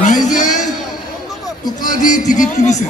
ৰাইজে টকা দি টিকিট কিনিছে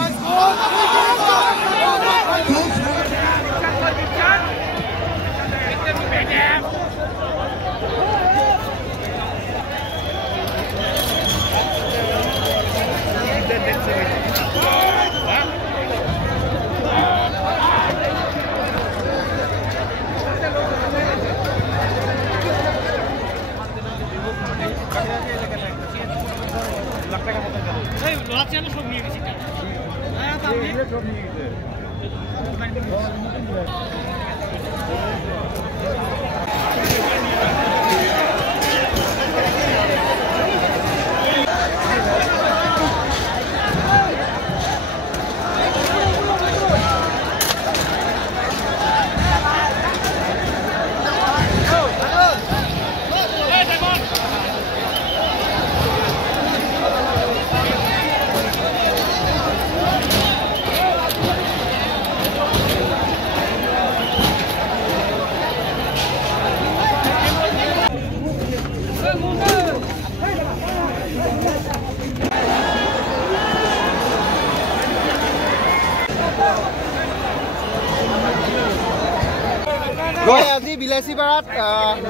আজি বিলাসীপাড়াত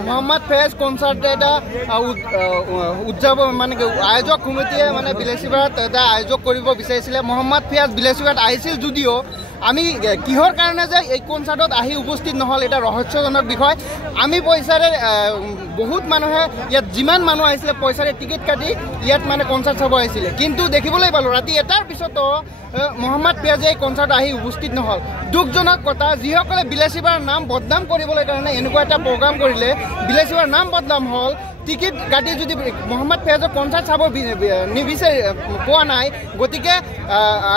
মোহাম্মদ ফেজ কনসাৰ্ট এটা উদযাপন মানে আয়োজক কমিটিয়ে মানে বিলাসীপাড়াত এটা আয়োজক কৰিব বিচাৰিছিলে মোহাম্মদ ফেজ বিলাসীপাড়াত আহিছিল যদিও আমি কিহৰ কাৰণে যে এই কনসাৰ্টত আহি উপস্থিত নহল এটা ৰহস্যজনক বিষয় আমি পইচাৰে বহুত মানুহে ইয়াত যিমান মানুহ আহিছিলে পইচাৰে টিকেট কাটি ইয়াত মানে কনসাৰ্ট চাব আহিছিলে কিন্তু দেখিবলৈ পালো ৰাতি এটাৰ পিছতো মোহাম্মদ ফেজে এই কনসাৰ্ট আহি উপস্থিত নহল দুখজনক কথা যিসকলে বিলাসীপাড়াৰ নাম বদনাম কৰিবলৈ কাৰণে এনেকুৱা এটা প্ৰগ্ৰাম কৰিলে বিলাসীপাড়াৰ নাম বদনাম হল টিকেট কাটি যদি মোহাম্মদ ফেজৰ কনসাৰ্ট চাব নিবিচাৰি পোৱা নাই গতিকে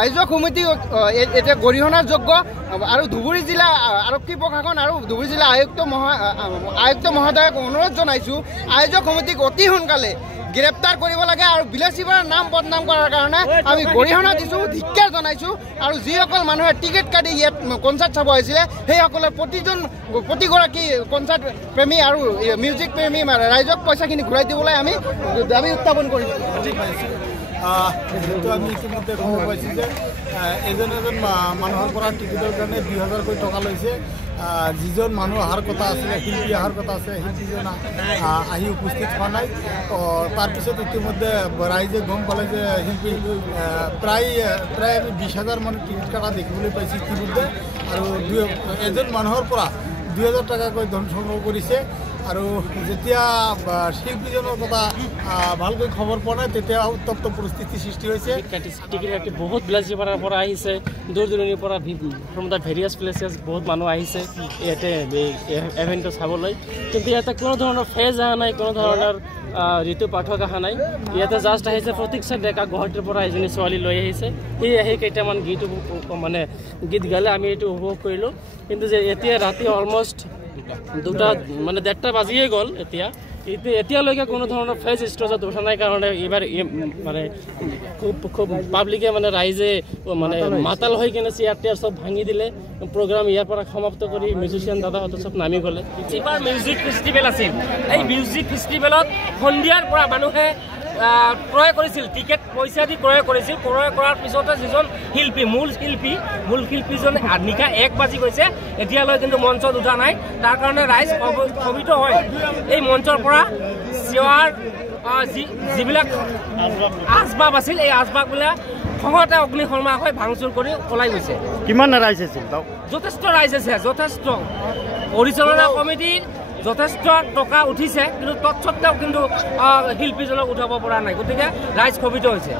আয়োজক সমিতি এতিয়া গৰিহণাৰ যোগ্য আৰু ধুবুৰী জিলা আৰক্ষী প্ৰশাসন আৰু ধুবুৰী জিলা আয়ুক্ত মহোদয়ক অনুৰোধ জনাইছোঁ আয়োজক সমিতিক অতি সোনকালে গ্ৰেপ্তাৰ কৰিব লাগে আৰু বিলাসীপাড়াৰ নাম বদনাম কৰাৰ কাৰণে আমি গৰিহণা দিছোঁ ধিক্কাৰ জনাইছোঁ আৰু যিসকল মানুহে টিকেট কাটি ইয়াত কনসাৰ্ট চাব আহিছিলে সেইসকলে প্ৰতিগৰাকী কনসাৰ্ট প্ৰেমী আৰু মিউজিক প্ৰেমী ৰাইজক পইচাখিনি ঘূৰাই দিবলৈ আমি দাবী উত্থাপন কৰিছোঁ যেহেতু আমি ইতিমধ্যে খবৰ পাইছোঁ যে এজন মানুহৰ পৰা টিকেটৰ কাৰণে 2000কৈ টকা লৈছে যিজন মানুহ অহাৰ কথা আছিলে শিল্পী অহাৰ কথা আছে শিল্পীজন আহি উপস্থিত হোৱা নাই তাৰপিছত ইতিমধ্যে ৰাইজে গম পালে যে শিল্পী প্ৰায় আমি 20,000 মান টিকেট কটা দেখিবলৈ পাইছোঁ ইতিমধ্যে আৰু এজন মানুহৰ পৰা 2000 টকাকৈ ধন সংগ্ৰহ কৰিছে আৰু যেতিয়া শিল্পীজনৰ কথা ভালকৈ খবৰ পোৱা নাই তেতিয়া উত্তপ্ত পৰিস্থিতি সৃষ্টি হৈছে টিকেট বহুত বিলাসীপাড়াৰ পৰা আহিছে দূৰ দূৰণিৰ পৰা ফ্ৰম দ্য ভেৰিয়াছ প্লেচেছ বহুত মানুহ আহিছে ইয়াতে ইভেণ্টটো চাবলৈ কিন্তু ইয়াতে কোনো ধৰণৰ ফেজ অহা নাই কোনো ধৰণৰ ঋতু পাঠক অহা নাই ইয়াতে জাষ্ট আহিছে প্ৰতীক্ষা ডেকা গুৱাহাটীৰ পৰা এজনী ছোৱালী লৈ আহিছে সেই আহি কেইটামান গীত গালে আমি এইটো উপভোগ কৰিলোঁ কিন্তু যে এতিয়া ৰাতি অলমষ্ট 2:30 বাজিয়ে গ'ল এতিয়ালৈকে কোনো ধৰণৰ ফেজ ষ্ট্ৰজত উঠা নাই কাৰণে এইবাৰ মানে খুব পাব্লিকে মানে ৰাইজে মানে মাতাল হৈ কিনে চেয়াৰ টেয়াৰ চব ভাঙি দিলে প্ৰগ্ৰাম ইয়াৰ পৰা সমাপ্ত কৰি মিউজিচিয়ান দাদাহঁতে চব নামি গ'লে এইবাৰ মিউজিক ফেষ্টিভেল আছিল এই মিউজিক ফেষ্টিভেলত সন্ধিয়াৰ পৰা মানুহে ক্ৰয় কৰিছিল টিকেট পইচা দি ক্ৰয় কৰিছিল ক্ৰয় কৰাৰ পিছতে যিজন শিল্পী মূল শিল্পীজন নিশা 1 বাজি গৈছে এতিয়ালৈ কিন্তু মঞ্চত উঠা নাই তাৰ কাৰণে ৰাইজ ক্ষোভিত হয় এই মঞ্চৰ পৰা চিঞৰ যিবিলাক আচবাব আছিল এই আচবাববিলাক খঙতে অগ্নিশৰ্মা হৈ ভাঙচুৰ কৰি পলাই গৈছে কিমান ৰাইজ আছিল যথেষ্ট ৰাইজ আছে যথেষ্ট পৰিচালনা কমিটিৰ যথেষ্ট টকা উঠিছে কিন্তু তৎসত্ত্বেও কিন্তু শিল্পীজনক উঠাব পৰা নাই গতিকে ৰাইজ ক্ষোভিত হৈছে